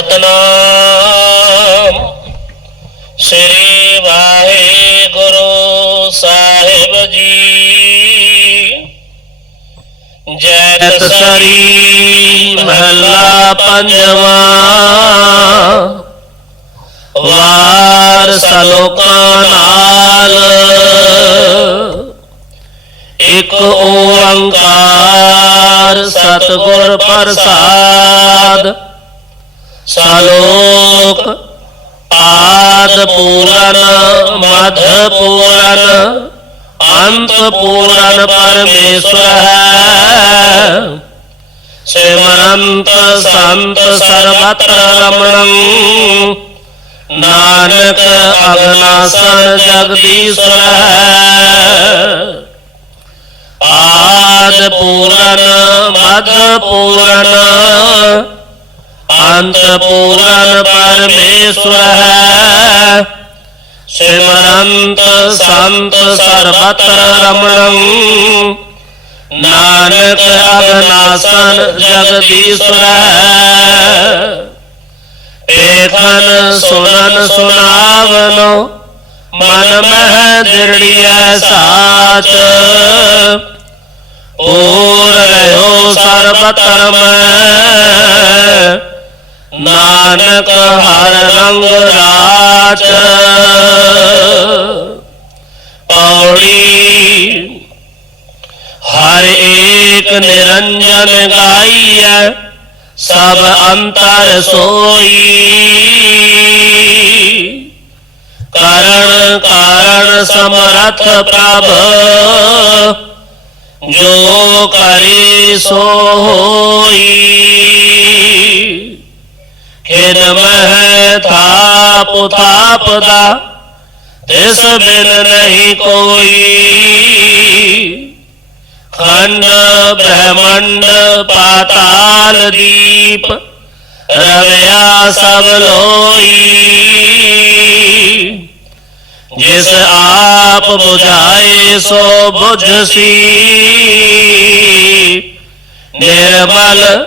ਸਤਨਾਮ। ਸ੍ਰੀ ਵਾਹਿਗੁਰੂ ਸਾਹਿਬ ਜੀ। ਜੈਤ ਐਤ ਸਰੀ ਮਹੱਲਾ ਪੰਜਵਾ। ਵਾਰ ਸਲੋਕਾਂ ਨਾਲ। ਇੱਕ ਓੰਕਾਰ ਸਤਿਗੁਰ ਪ੍ਰਸਾਦ। ਸਲੋਕ ਆਦ ਪੂਰਨ, ਮਧ ਪੂਰਨ, ਅੰਤ ਪੂਰਨ ਪਰਮੇਸ਼ਵਰ ਹੈ। ਸਿਮਰੰਤ ਸੰਤ ਸਰਬਤਰ ਰਮਣੰ, ਨਾਨਕ ਅਗਨਾਸਨ ਜਗਦੀਸ਼ਵਰ ਹੈ। ਆਦ ਪੂਰਨ, ਮਧ ਪੂਰਨ ਅੰਤ ਪੂਰਨ ਪਰਮੇਸ਼ਵਰ ਹੈ ਸਿਮਰੰਤ ਸੰਤ ਸਰਬਤਰ ਰਮਣੰ ਨਾਨਕ ਅਗਨਾਸਨ ਜਗਦੀਸ਼ਵਰ ਹੈ ਏਖਨ ਸੁਨਨ ਸੁਨਾਵਨੋ ਮਨ ਮਹਿ ਦਿਰੜੀਐ ਸਾਚ ਪੂਰ ਰਹਿਓ ਸਰਬਤਰ ਮੈਂ ਨਾਨਕ ਹਰ ਰੰਗ ਰਾਚ ਪੌੜੀ ਹਰ ਏਕ ਨਿਰੰਜਨ ਗਾਈਐ, ਸਭ ਅੰਤਰ ਸੋਈ। ਕਰਨ ਕਾਰਨ ਸਮਰਥ ਪ੍ਰਭ, ਜੋ ਕਰੇ ਸੋ ਹੋਈ। ਖਿਨ ਮਹਿ ਥਾਪ ਥਾਪ ਦਾ ਤਿਸ ਬਿਨ ਨਹੀਂ ਕੋਈ। ਖੰਡ, ਬ੍ਰਹਮੰਡ, ਪਾਤਾਲ ਦੀਪ ਰਵਿਆ ਸਭ ਲੋਈ। ਜਿਸ ਆਪ ਬੁਝਾਏ ਸੋ 부ਝਸੀ ਨਿਰਮਲ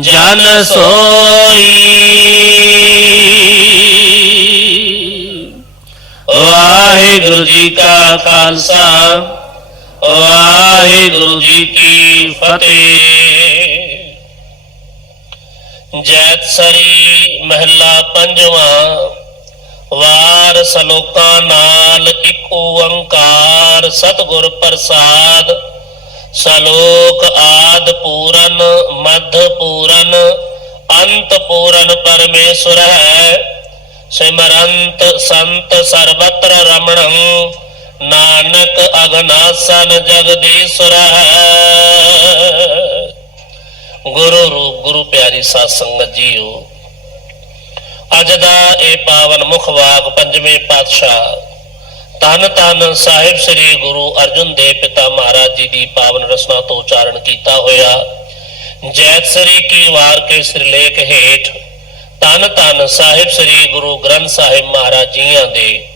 ਜਨ ਸੋਈ। ਵਾਹਿਗੁਰੂ ਜੀ ਕਾ ਖਾਲਸਾ, ਵਾਹਿਗੁਰੂ ਜੀ ਕੀ ਫਤਿਹ। ਜੈਤ ਸਰੀ ਮਹਿਲਾ ਪੰਜਵਾਂ, ਵਾਰ ਸਲੋਕਾਂ ਨਾਲ ਇੱਕ ਓੰਕਾਰ ਸਤਿਗੁਰ ਪ੍ਰਸਾਦ ਸਲੋਕ ਆਦ ਪੂਰਨ, ਮਧ ਪੂਰਨ, ਅੰਤ ਪੂਰਨ ਪਰਮੇਸ਼ਵਰ ਹੈ। ਸਿਮਰੰਤ ਸੰਤ ਸਰਬਤਰ ਰਮਣੰ, ਨਾਨਕ ਅਗਨਾਸਨ ਜਗਦੀਸ਼ਵਰ ਹੈ। ਗੁਰੂ ਰੂਪ, ਗੁਰੂ ਪਿਆਰੀ ਸਾਧ ਸੰਗਤ ਜੀਓ, ਅੱਜ ਦਾ ਇਹ ਪਾਵਨ ਮੁਖ ਵਾਕ ਪੰਜਵੇਂ ਪਾਤਸ਼ਾਹ ਤਨ ਤਨ ਸਾਹਿਬ ਸ੍ਰੀ ਗੁਰੂ ਅਰਜਨ ਦੇਵ ਪਿਤਾ ਮਹਾਰਾਜ ਜੀ ਦੀ ਪਾਵਨ ਰਸਨਾ ਤੋਂ ਉਚਾਰਨ ਕੀਤਾ ਹੋਇਆ। ਜੈਤ ਸ੍ਰੀ ਕੀ ਵਾਰ ਕੇ ਸਿਰਲੇਖ ਹੇਠ ਤਨ ਤਨ ਸਾਹਿਬ ਸ੍ਰੀ ਗੁਰੂ ਗ੍ਰੰਥ ਸਾਹਿਬ ਮਹਾਰਾਜ ਜੀਆਂ ਦੇ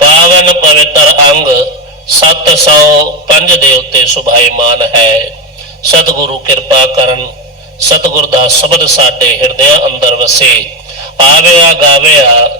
ਪਾਵਨ ਪਵਿੱਤਰ ਅੰਗ 705 ਦੇ ਉੱਤੇ ਸੁਭਾਈਮਾਨ ਹੈ। ਸਤਿਗੁਰੂ ਕਿਰਪਾ ਕਰਨ, ਸਤਿਗੁਰ ਦਾ ਸ਼ਬਦ ਸਾਡੇ ਹਿਰਦਿਆਂ ਅੰਦਰ ਵਸੇ। ਆਵਿਆ ਗਾਵਿਆ